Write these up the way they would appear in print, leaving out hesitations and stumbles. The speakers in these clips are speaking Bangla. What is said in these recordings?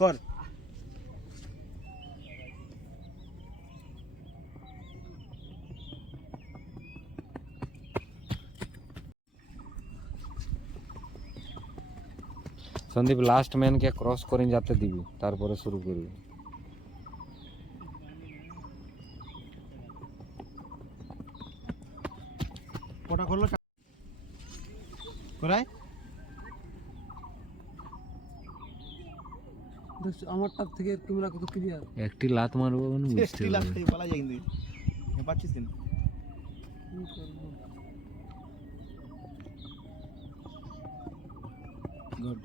কর। সন্দীপ লাস্ট ম্যানকে ক্রস করে যেতে দিবি, তারপরে শুরু করবি। ওটা করলো করাই আমারটার থেকে ক্যামেরা কত ক্লিয়ার। একটি লাত মারবো মানে বুঝতে পারবি। পালা যায় কিন্তু পাচ্ছিস কেন? গুড।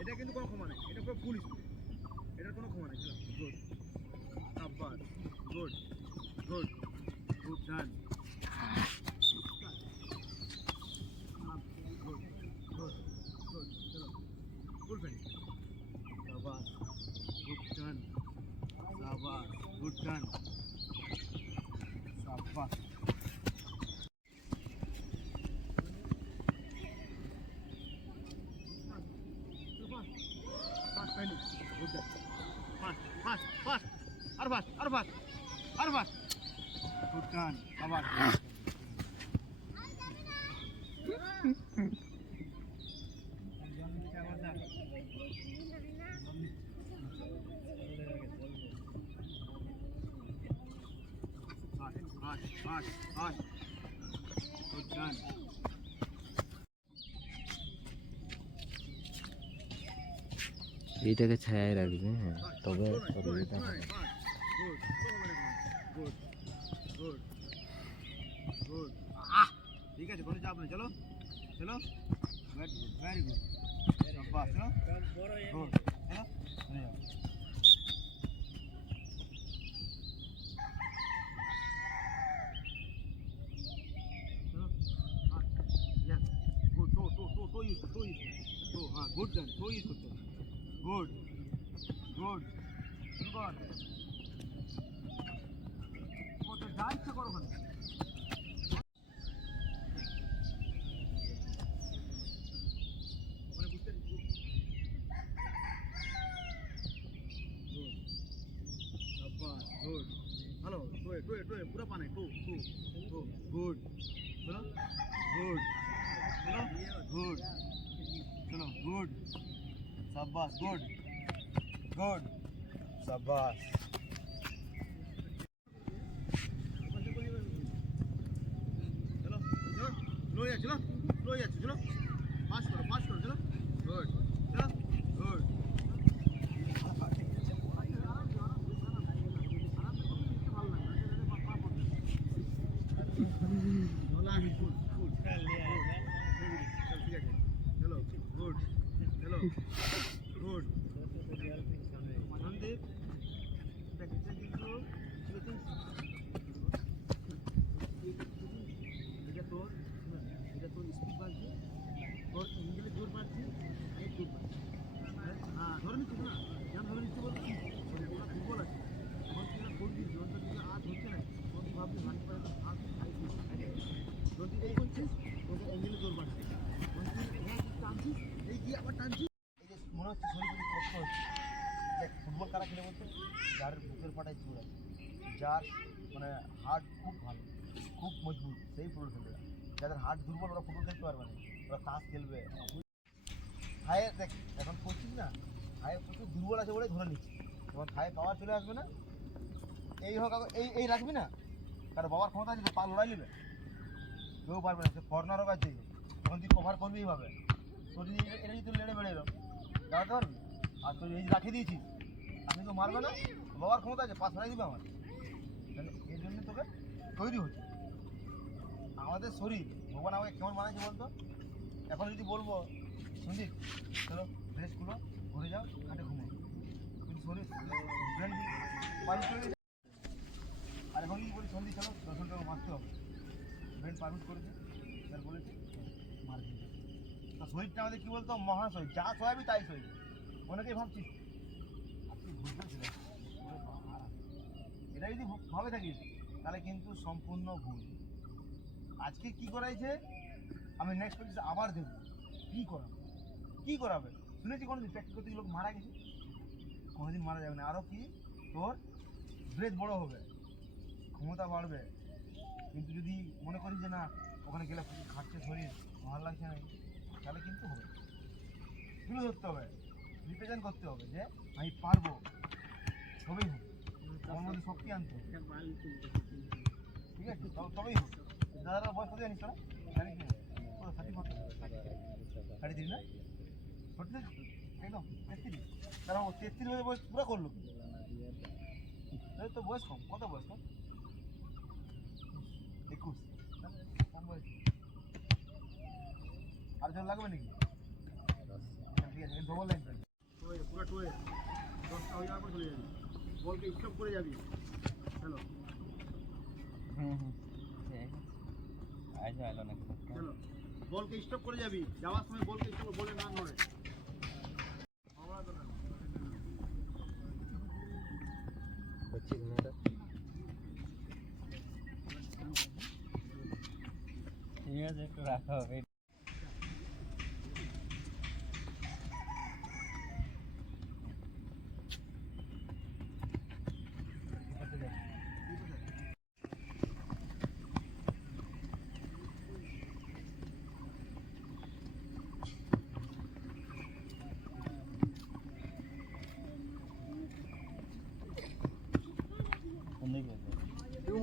এটা কিন্তু কোনো ক্ষমা নেই, এটা পুরো ফুল স্পিড, এটার কোনো ক্ষমা নেই। গুড, সাব্বাস, গুড গুড গুড ডান, গুড গুড গুড, চলো ফুল ফ্রেন্ড, সাব্বাস, গুড ডান, সাব্বাস, গুড ডান, সাব্বাস। এইটাকে ছায়ায় রাখবি, হ্যাঁ, তবে পরিবেশটা হবে। ঠিক আছে, কোনো চাপ নেই, চলো চলো, ভেরি গুড, শাবাশ, চলো গুড, চলো চলে যাও। গুড ডান, তো ইউজ করতে হবে। গুড গুড গুড, কত যা ইচ্ছা করো ওখানে। गुड, हेलो, टोए पूरा पाना है, टो गुड, चलो गुड, चलो गुड, चलो गुड, शाबाश, गुड गुड, शाबाश। चलो लो या चलो, चलो फास्ट करो, चलो गुड, चलो गुड। चलो गुड, चलो गुड, সন্দীপ এটা কিন্তু এটা তোর স্পিড বাড়ছে, তোর ইঞ্জিনে জোর বাড়ছে, এই জোর বাড়ছে, হ্যাঁ ধরে নিচ্ছিস না, যেমন ধরে নিচ্ছি বলছি ওরা দুর্বল আছে। তখন তুই করবি, জোরটা যদি আর ধরছে না, তখন ভাববি হাত পায়ে হাত খাইছিস, যদি এই করছিস তোকে ইঞ্জিনে জোর বাড়ছে, তখন তুই টানছিস, এই গিয়ে আবার টানছিস, এই যে মনে হচ্ছে শরীর প্রতি কষ্ট হচ্ছে। দেখ ফুটবল কারা খেলে বলতে, যার বুকের পাটায় জোর আছে, যার মানে হার্ট খুব ভালো, খুব মজবুত, সেই ফুটবল খেলবে। যাদের হার্ট দুর্বল ওরা ফুটবল খেলতে পারবে না, ওরা তাস খেলবে। হায়ে দেখ এখন করছিস না, হায়ে প্রচুর দুর্বল আছে বলে ধরে নিচ্ছি, যখন হায়ে পাওয়ার চলে আসবে না, এই হোক এই রাখবি না, কারণ বাবার ক্ষমতা আছে, পা লড়াই নেবে, কেউ পারবে না, সে কর্নার হোক আছে, তখন তুই কভার করবি এইভাবে। তোর যদি এটা যদি তুই লেড়ে বেড়ে এলো দাঁড়াতে পারবি, আর তুই এই রাখিয়ে দিয়েছিস, আমি তো মারবে না, বাবার ক্ষমতা আছে, পা ছড়াই দিবে আমার, তাহলে এই জন্য তোকে তৈরি হচ্ছে। আমাদের শরীর ভগবান আমাকে কেমন বানাইছে বলতো, এখন যদি বলবো সন্দীপ চলো ড্রেস খুলো ঘুরে যাও খাটে ঘুমো, পারমিট করে দিয়েছে। আর এখন কি বলি সন্ধি চলো 10 টাকা মারতে হবে, ব্রেন পারমিট করেছে, স্যার বলেছে মার দিতে। তো শহীদটা আমাদের কী বলতো, মহাশহীদ, যা সহাবি তাই শহীদ। অনেকেই ভাবছিস আপনি বুঝবেন সেটা, এটা যদি ভাবে থাকিস তাহলে কিন্তু সম্পূর্ণ ভুল। আজকে কি করাইছে, আমি নেক্সট প্র্যাকটিস আবার দেখবো কী করাবে, কী করাবে। শুনেছি কোনোদিন প্র্যাকটিস করতে লোক মারা গেছে, কোনোদিন মারা যাবে না। আরও কি তোর ব্রেথ বড় হবে, ক্ষমতা বাড়বে। কিন্তু যদি মনে করিস যে না ওখানে গেলে খাচ্ছে শরীর ভালো লাগছে না, তাহলে কিন্তু হবে। তুলে ধরতে হবে, রিপ্রেজেন্ট করতে হবে যে আমি পারবো, তবেই হবে। আমার মধ্যে শক্তি আনতে হবে, ঠিক আছে, তবেই হবে। দাদারা বয়স কত জানিস তোরা, জানিস না? 33 না, 36 একদম 33। তারা 33 বছর বয়স পুরো করলো, তো বয়স কম। কত বয়স কম? 21, কম বয়স। আর জল লাগবে নাকি? ঠিক আছে, ডবল লাইন পুরো টোয়ে 10টা হয়ে যাওয়ার পর চলে যাবি, বলকে স্টপ করে যাবি। চলো চলো, বলকে স্টপ করে যাবি, যাওয়ার সময় বলকে স্টপ বলে না নড়ে। ঠিক আছে, একটু রাখা হবে।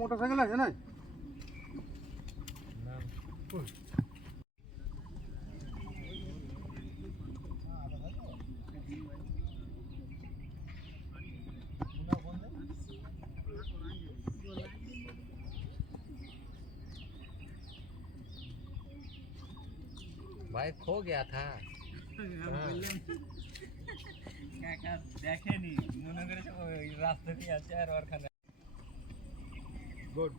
মোটরসাইকেল আছে না? भाई खो गया था, দেখেনি মনে করেছে ওই রাস্তা দিয়ে আছে আর ওখানে। গুড,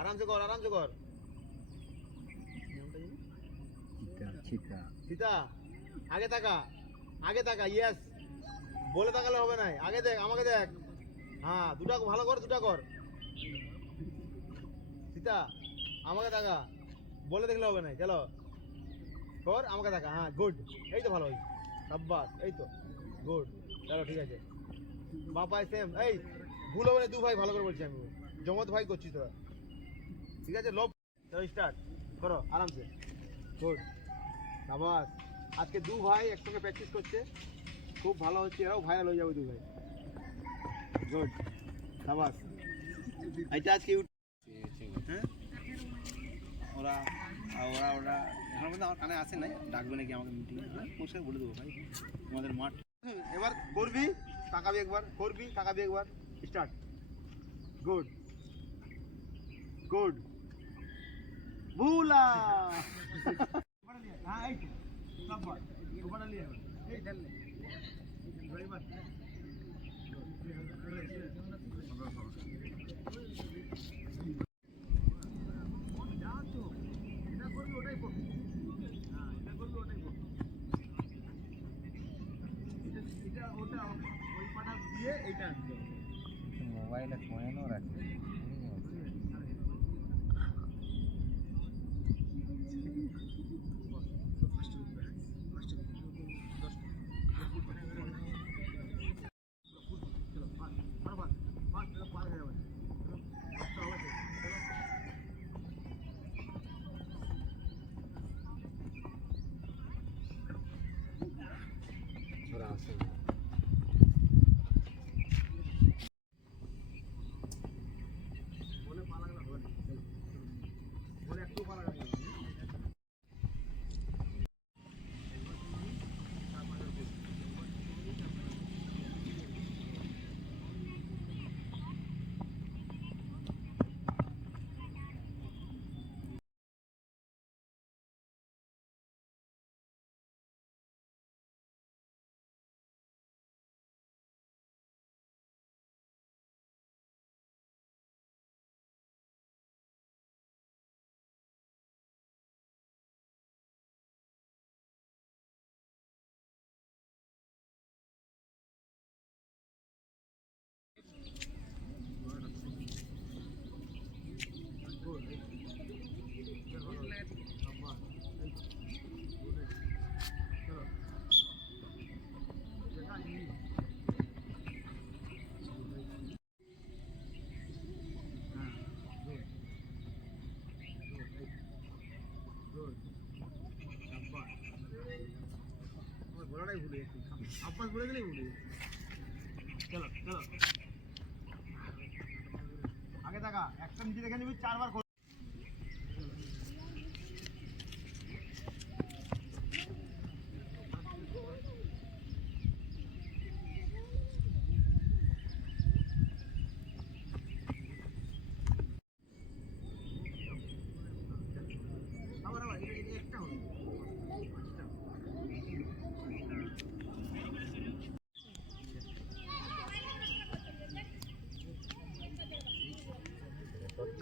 আরামসে কর, আরামসে কর। সীতা আগে তাকা, আগে তাকা, ইয়েস বলে তাকালে হবে না, আগে দেখ, আমাকে দেখ। হ্যাঁ, দুটা ভালো কর, দুটা কর। সীতা আমাকে তাকা, বলে দেখলে হবে না, চলো কর, আমাকে তাকা। হ্যাঁ গুড, এই তো ভালো হয়েছে, সাব্বাস, এই তো গুড। চলো ঠিক আছে, বাপাই সেম। এই ভুল হবে না, দু ভাই ভালো করে বলছি আমি, জমত ভাই করছিস তোরা, ঠিক আছে। লোভ, চলো স্টার্ট করো আরামসে, গুড, সাবাস। আজকে দু ভাই একসঙ্গে প্র্যাকটিস করছে, খুব ভালো হচ্ছে, এরাও ভাইরাল হয়ে যাবে দু ভাই, গুড, সাবাস। এটা আজকে হ্যাঁ ওরা ওরা ওরা এখন মধ্যে আমার কানে আসে নাই, ডাকবে নাকি আমাকে মিটিং, পরিষ্কার বলে দেবো ভাই তোমাদের মাঠ। এবার করবি, তাকাবি একবার, করবি তাকাবি একবার, স্টার্ট, গুড গুড, ভুলা। হ্যাঁ এই তো সব বার ওখানে নিয়ে যাবে, এই ঢেল নে, এবার মোবাইলে কয়েনও রাখে। করাটাই ভুলে যাচ্ছি আব্বাস বলে গেলেই ভুলে যাচ্ছি চলো চলো আগে দেখা একটা নিচে দেখে নিবি 4 বার আবার আবার এটা একটা হলো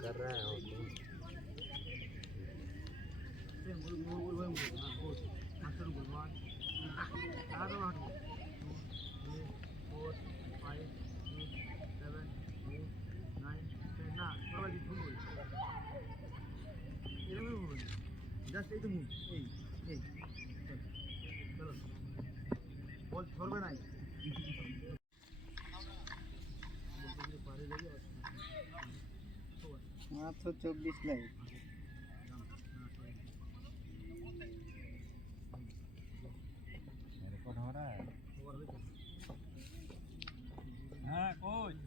कर रहा है মাস্টার উপর 1 টাকা দাও 8 2 4 5 6 7 8 9 10 না সবাই ভুল বলছে এরকম ভুল জাস্ট এই তো মুভ এই চলো বল ধরবে নাই মাত্র 24 লাখ रिकॉर्ड हो रहा है ওভার হয়েছে হ্যাঁ কোচ